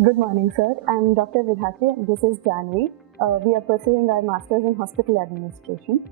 Good morning, sir. I'm Dr. Vidhati. This is Janvi. We are pursuing our Masters in Hospital Administration.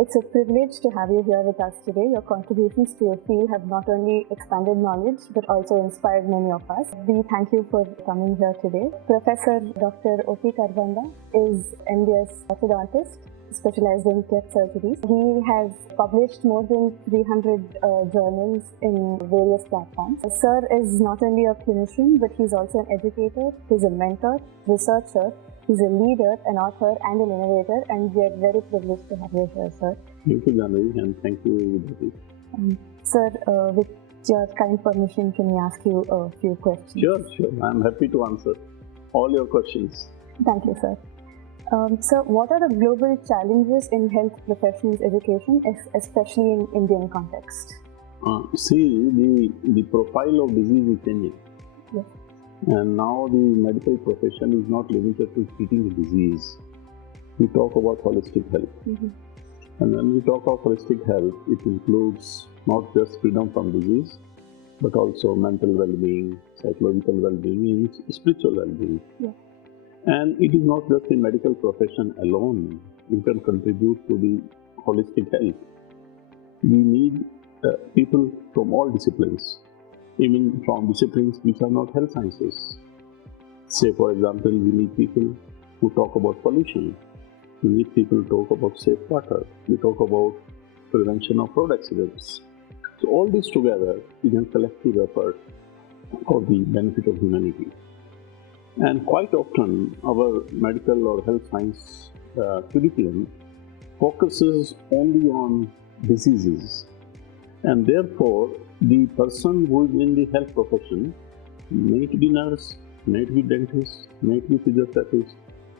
It's a privilege to have you here with us today. Your contributions to your field have not only expanded knowledge but also inspired many of us. We thank you for coming here today. Professor Dr. Kharbanda is MDS orthodontist specialized in cat surgeries. He has published more than 300 journals in various platforms. Sir is not only a clinician, but he's also an educator, he's a mentor, researcher, he's a leader, an author, and an innovator, and we are very privileged to have you here, sir. Thank you, Janvi, and thank you, Vidhati. Sir, with your kind permission, can we ask you a few questions? Sure. I'm happy to answer all your questions. Thank you, sir. So, what are the global challenges in health professionals education, especially in Indian context? See, the profile of disease is changing. Yes. And now the medical profession is not limited to treating the disease. We talk about holistic health. And when we talk of holistic health, it includes not just freedom from disease, but also mental well-being, psychological well-being, and spiritual well-being. Yeah. And it is not just the medical profession alone who can contribute to the holistic health. We need people from all disciplines, even from disciplines which are not health sciences. Say, for example, we need people who talk about pollution. We need people who talk about safe water. We talk about prevention of road accidents. So all this together is a collective effort for the benefit of humanity. And quite often, our medical or health science curriculum focuses only on diseases. And therefore, the person who is in the health profession, may it be nurse, may it be dentist, may it be physiotherapist,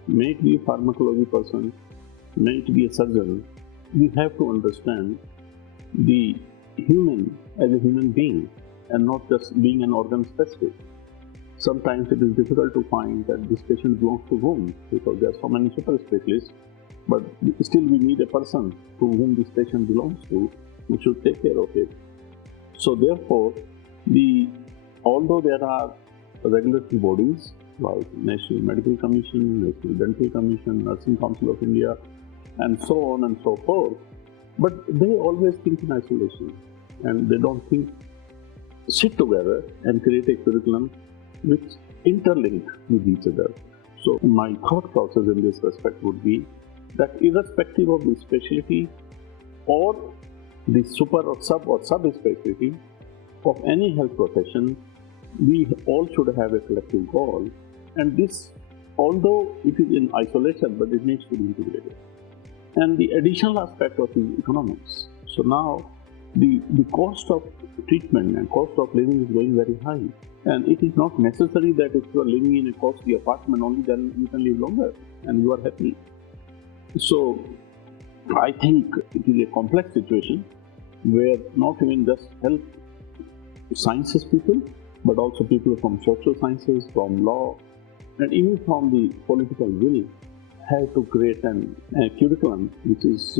may it be a pharmacology person, may it be a surgeon, we have to understand the human as a human being and not just being an organ specific. Sometimes it is difficult to find that this patient belongs to whom, because there are so many super specialists, but still we need a person to whom this patient belongs to, who should take care of it. So therefore, although there are regulatory bodies like National Medical Commission, National Dental Commission, Nursing Council of India, and so on and so forth, but they always think in isolation, and they don't sit together and create a curriculum which interlink with each other. So my thought process in this respect would be that irrespective of the specialty or the super or sub-specialty of any health profession, we all should have a collective goal, and this, although it is in isolation, but it needs to be integrated. And the additional aspect of is economics. So now the cost of treatment and cost of living is going very high. And it is not necessary that if you are living in a costly apartment only, then you can live longer and you are happy. So I think it is a complex situation where not even just health sciences people, but also people from social sciences, from law, and even from the political will have to create a curriculum which is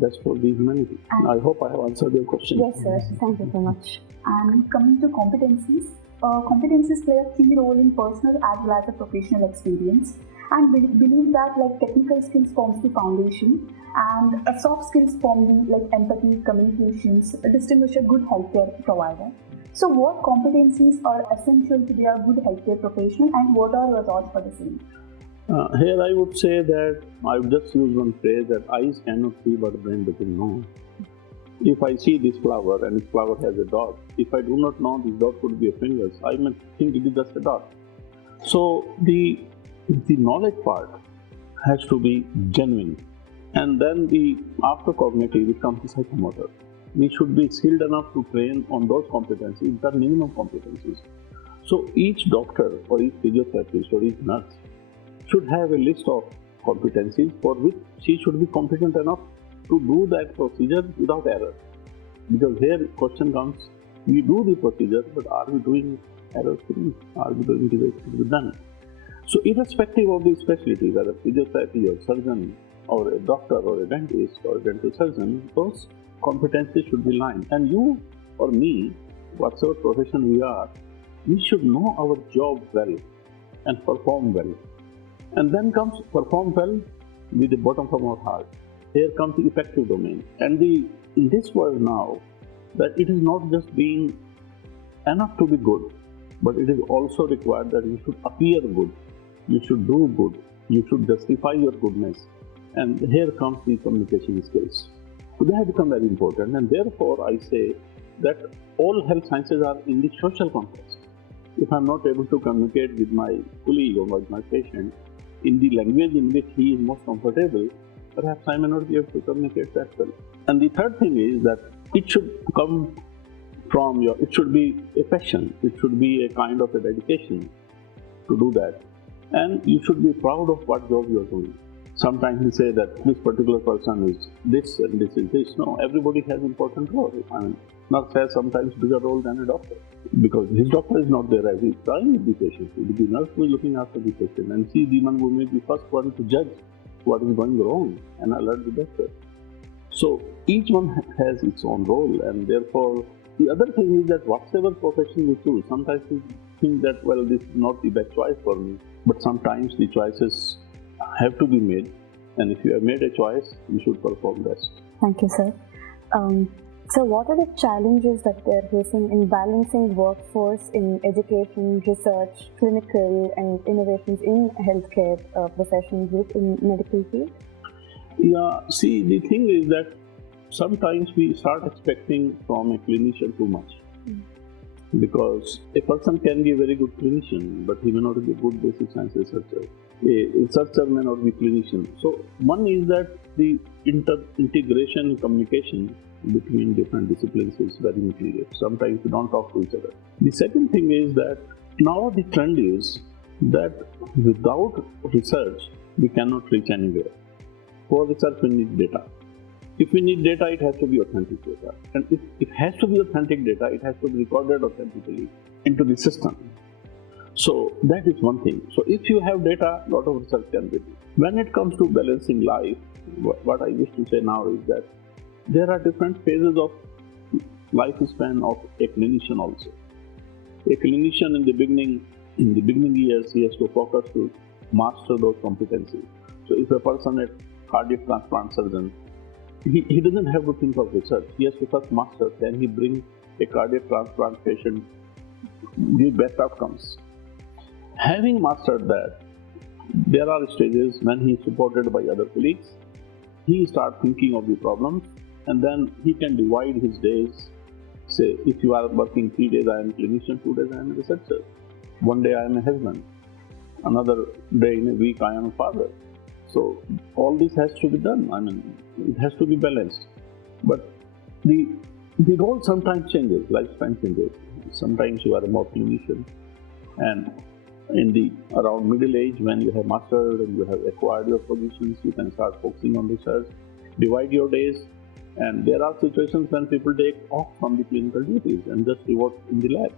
best for the humanity. I hope I have answered your question. Yes, sir. Thank you so much. And coming to competencies, competencies play a key role in personal as well as a professional experience, and we believe that technical skills forms the foundation, and soft skills form the empathy, communications, distinguish a good healthcare provider. So what competencies are essential to be a good healthcare professional, and what are your thoughts for the same? Here I would say that I would just use one phrase that eyes cannot see but brain doesn't know. If I see this flower and this flower has a dot, if I do not know this dot could be a finger, I may think it is just a dot. So the knowledge part has to be genuine, and then after cognitive it comes the psychomotor. We should be skilled enough to train on those competencies, the minimum competencies. So each doctor or each physiotherapist or each nurse should have a list of competencies for which she should be competent enough to do that procedure without error. Because here the question comes, we do the procedure, but are we doing error-free? Are we doing the way it should be done? So irrespective of the specialty, whether physiotherapy or surgeon or a doctor or a dentist or a dental surgeon, those competencies should be aligned. And you or me, whatever profession we are, we should know our job well. and perform well. And then comes perform well with the bottom from our heart. Here comes the effective domain. And in this world now, that it is not just being enough to be good, but it is also required that you should appear good, you should do good, you should justify your goodness. And here comes the communication skills. So they have become very important, and therefore I say that all health sciences are in the social context. If I am not able to communicate with my colleague or with my patient in the language in which he is most comfortable, perhaps I may not be able to communicate that well. And the third thing is that it should come from it should be a passion, it should be a kind of a dedication to do that. And you should be proud of what job you are doing. Sometimes we say that this particular person is this and this is this. No, everybody has important role. I mean, nurse has sometimes bigger role than a doctor, because his doctor is not there as he's trying with the patient. The nurse who is looking after the patient, and she, the one who may be first one to judge what is going wrong and alert the doctor. So each one has its own role, and therefore the other thing is that whatever profession we choose, sometimes we think that, well, this is not the best choice for me, but sometimes the choices have to be made, and if you have made a choice, you should perform best. Thank you, sir. So what are the challenges that they're facing in balancing workforce in education, research, clinical and innovations in healthcare professions within medical field? Yeah, see, the thing is that sometimes we start expecting from a clinician too much. Because a person can be a very good clinician, but he may not be a good basic science researcher. A researcher may not be clinician. So one is that the integration and communication between different disciplines is very material. Sometimes we don't talk to each other. The second thing is that now the trend is that without research, we cannot reach anywhere. For research, we need data. If we need data, it has to be authentic data. And if it has to be authentic data, it has to be recorded authentically into the system. So that is one thing. So if you have data, a lot of research can be done. When it comes to balancing life, what I wish to say now is that there are different phases of lifespan of a clinician also. A clinician in the beginning years, he has to focus to master those competencies. So if a person is a cardiac transplant surgeon, he doesn't have to think of research. He has to first master, then he brings a cardiac transplant patient the best outcomes. Having mastered that, there are stages when he is supported by other colleagues. He starts thinking of the problems, and then he can divide his days. Say, if you are working 3 days, I am a clinician, 2 days I am a researcher. 1 day I am a husband. Another day in a week I am a father. So all this has to be done. I mean, it has to be balanced. But the role sometimes changes, lifespan changes. Sometimes you are a more clinician, and in the around middle age, when you have mastered and you have acquired your positions, you can start focusing on research, divide your days. And there are situations when people take off from the clinical duties and just devote in the lab.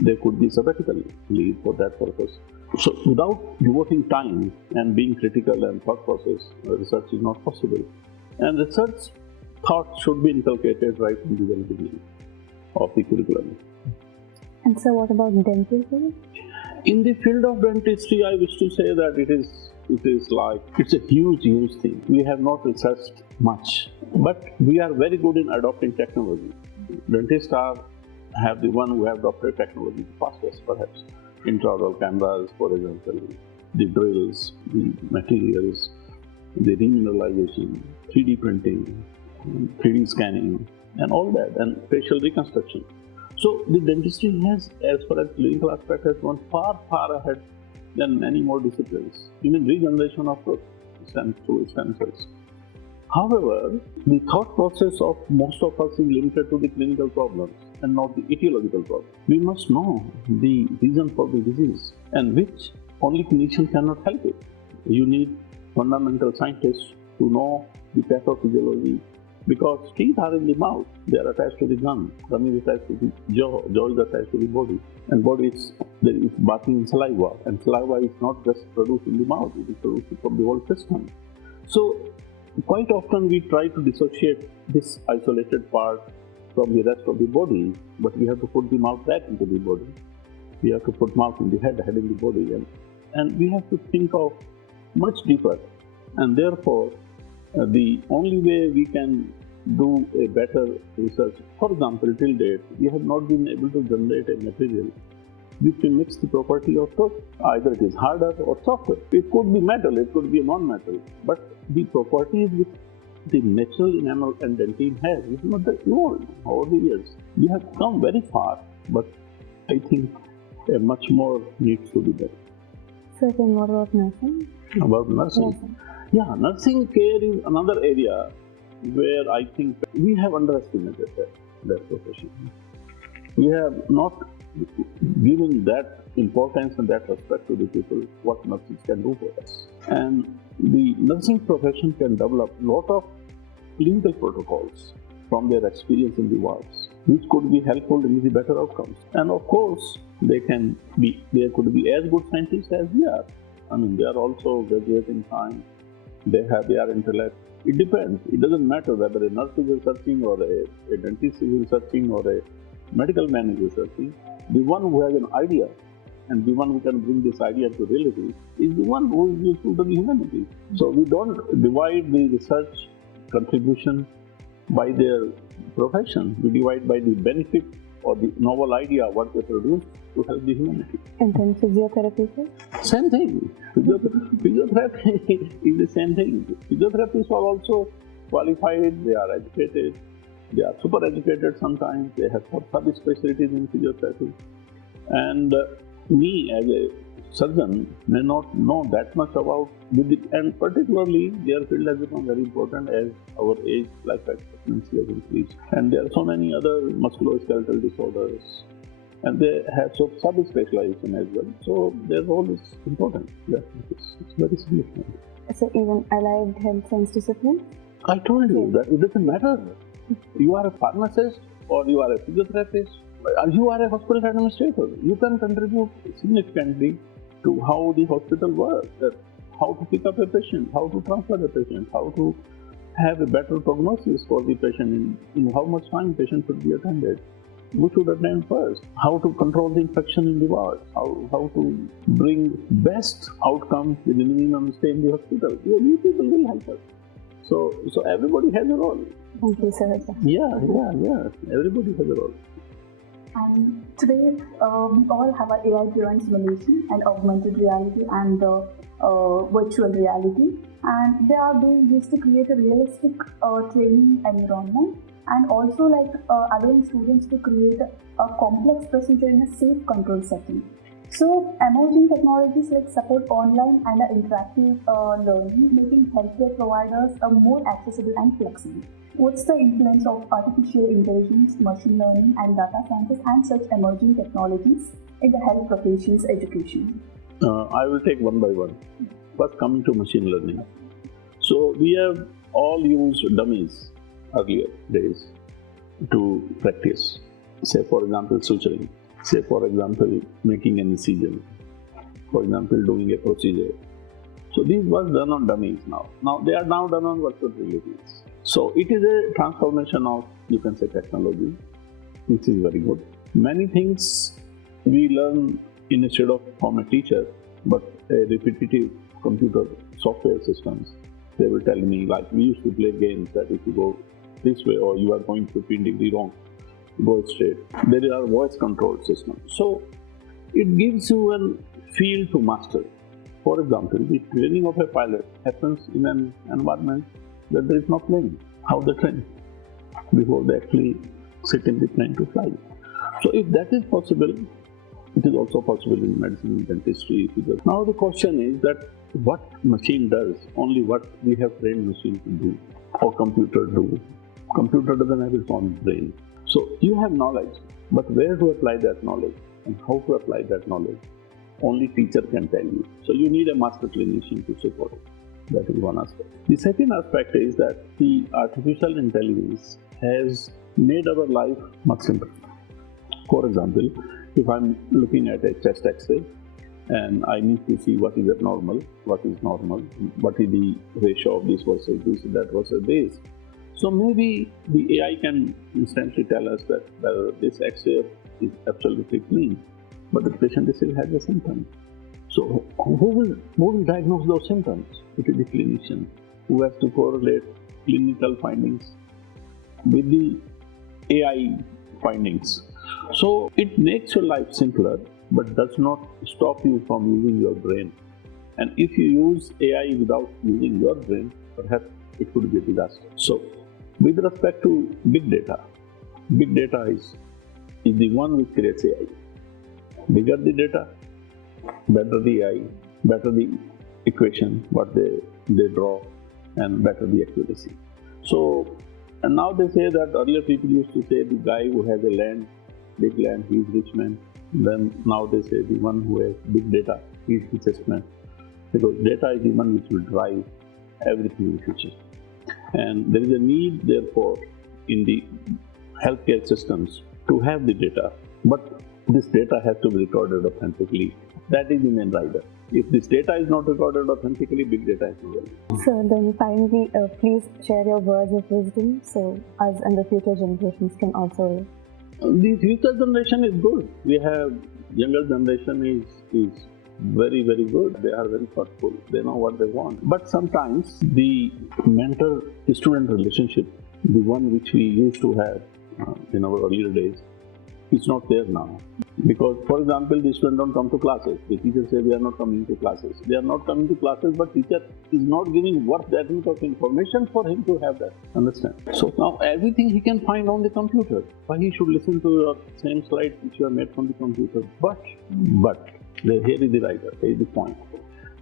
There could be sabbatical leave for that purpose. So without devoting time and being critical and thought process, research is not possible. And research thought should be inculcated right in the very beginning of the curriculum. And so what about dentistry? In the field of dentistry, I wish to say that it's a huge thing. We have not researched much, but we are very good in adopting technology. Dentists have the one who have adopted technology the fastest, perhaps. Intraoral cameras, for example, the drills, the materials, the remineralization, 3D printing, 3D scanning, and all that, and facial reconstruction. So the dentistry has, as far as clinical aspect, has gone far ahead than many more disciplines, even regeneration of stem cells. However, the thought process of most of us is limited to the clinical problems and not the etiological problem. We must know the reason for the disease, and which only clinicians cannot help it. You need fundamental scientists to know the pathophysiology, because teeth are in the mouth, they are attached to the gum is attached to the jaw is attached to the body, and body is bathing in saliva, and saliva is not just produced in the mouth, it is produced from the whole system. So quite often we try to dissociate this isolated part from the rest of the body, but we have to put the mouth back into the body. We have to put mouth in the head in the body, and we have to think of much deeper. And therefore, the only way we can do a better research, for example, till date, we have not been able to generate a material which mimics the property of truth. Either it is harder or softer. It could be metal, it could be a non-metal, but the properties which the natural enamel and dentine has is not that old over the years. We have come very far, but I think much more needs to be done. So then what about nursing? About nursing? Yeah, nursing care is another area where I think we have underestimated that profession. We have not given that importance and that respect to the people what nurses can do for us. And the nursing profession can develop a lot of clinical protocols from their experience in the wards, which could be helpful in the better outcomes. And of course, they could be as good scientists as we are. I mean, they are also graduating time, they are intellect. It depends. It doesn't matter whether a nurse is researching or a dentist is researching or a medical man is researching. The one who has an idea and the one who can bring this idea to reality is the one who is useful to the humanity. So we don't divide the research contribution by their profession. We divide by the benefit or the novel idea what they produce to help the humanity. And then physiotherapy, sir? Same thing. Physiotherapy is the same thing. Physiotherapists are also qualified, they are educated, they are super educated sometimes, they have sub-specialties in physiotherapy. And me as a surgeon may not know that much about it, and particularly their field has become very important as our age, life expectancy has increased. And there are so many other musculoskeletal disorders, and they have sub-specialization as well. So their role is important. Yeah, it's very significant. So even allied health science discipline? I told you that it doesn't matter. You are a pharmacist or you are a physiotherapist, or you are a hospital administrator. You can contribute significantly to how the hospital works, that how to pick up a patient, how to transfer a patient, how to have a better prognosis for the patient, in how much time patient should be attended, who should attend first, how to control the infection in the ward, how to bring best outcomes with the minimum stay in the hospital. You people will help us. So everybody has a role. Thank you, sir. Yeah. Everybody has a role. And today, we all have our AI-driven simulation and augmented reality and virtual reality, and they are being used to create a realistic training environment, and also allowing students to create a complex procedure in a safe control setting. So, emerging technologies support online and interactive learning, making healthcare providers more accessible and flexible. What's the influence of artificial intelligence, machine learning, and data sciences and such emerging technologies in the health professions education? I will take one by one. First, coming to machine learning. So, we have all used dummies earlier days to practice. Say, for example, suturing. Say, for example, making an incision. For example, doing a procedure. So, these were done on dummies now. Now, they are now done on virtual realities. So, it is a transformation of, you can say, technology, which is very good. Many things we learn instead of from a teacher, but a repetitive computer software systems. They will tell me, like we used to play games that if you go this way or you are going 15 degrees wrong, go straight. There are voice control systems. So, it gives you a field to master. For example, the training of a pilot happens in an environment that there is no plane. How they train before they actually sit in the plane to fly. So if that is possible, it is also possible in medicine, dentistry. Now the question is that what machine does, only what we have trained machine to do or computer do. Computer doesn't have its own brain. So you have knowledge, but where to apply that knowledge and how to apply that knowledge, only teacher can tell you. So you need a master clinician to support it. That is one aspect. The second aspect is that the artificial intelligence has made our life much simpler. For example, if I'm looking at a chest X-ray and I need to see what is abnormal, what is normal, what is the ratio of this versus this, that versus this. So maybe the AI can instantly tell us that this X-ray is absolutely clean but the patient still has the symptoms. So who will diagnose those symptoms? It is the clinician who has to correlate clinical findings with the AI findings. So it makes your life simpler, but does not stop you from using your brain. And if you use AI without using your brain, perhaps it could be a disaster. So with respect to big data is the one which creates AI. Bigger the data, better the AI, better the equation, what they draw, and better the accuracy. So, and now they say that earlier people used to say the guy who has a land, big land, he is rich man. Then now they say the one who has big data, he is richest man. Because data is the one which will drive everything in the future. And there is a need, therefore, in the healthcare systems to have the data, but this data has to be recorded authentically. That is the main driver. If this data is not recorded authentically, big data is not valid. So then finally, please share your words of wisdom so us and the future generations can also... The future generation is good. We have younger generation is very, very good. They are very thoughtful. They know what they want. But sometimes the mentor-student relationship, the one which we used to have in our earlier days, is not there now. Because, for example, the students don't come to classes. The teachers say they are not coming to classes. They are not coming to classes, but teacher is not giving worth that much of information for him to have that. Understand? So now everything he can find on the computer. Why he should listen to your same slides which you have made from the computer? But here is the writer, here is the point.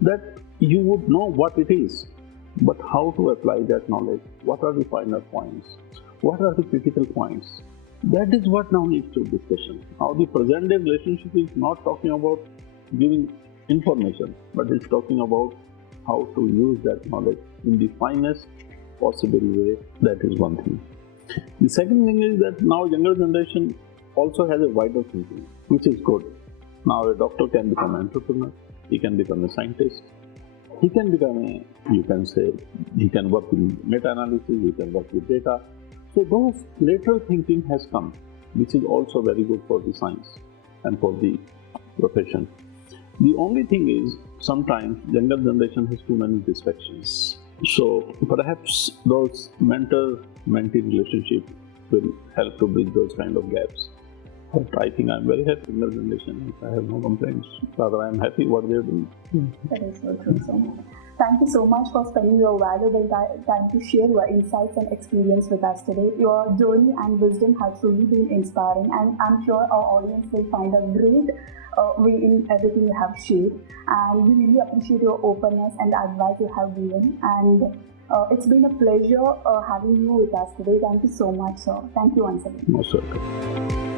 That you would know what it is, but how to apply that knowledge? What are the finer points? What are the critical points? That is what now needs to be discussion. Now the present day relationship is not talking about giving information, but it's talking about how to use that knowledge in the finest possible way. That is one thing. The second thing is that now younger generation also has a wider thinking, which is good. Now a doctor can become an entrepreneur, he can become a scientist, he can become you can say, he can work in meta-analysis, he can work with data. So those lateral thinking has come, which is also very good for the science and for the profession. The only thing is, sometimes younger generation has too many distractions. So perhaps those mentor-mentee relationship will help to bridge those kind of gaps. But I think I'm very happy with younger generation. I have no complaints. Rather, I am happy what they are doing. That is so true, so much. Thank you so much for spending your valuable time to share your insights and experience with us today. Your journey and wisdom has truly been inspiring, and I'm sure our audience will find a great way in everything you have shared. And we really appreciate your openness and the advice you have given. And it's been a pleasure having you with us today. Thank you so much, sir. Thank you once again. Most welcome.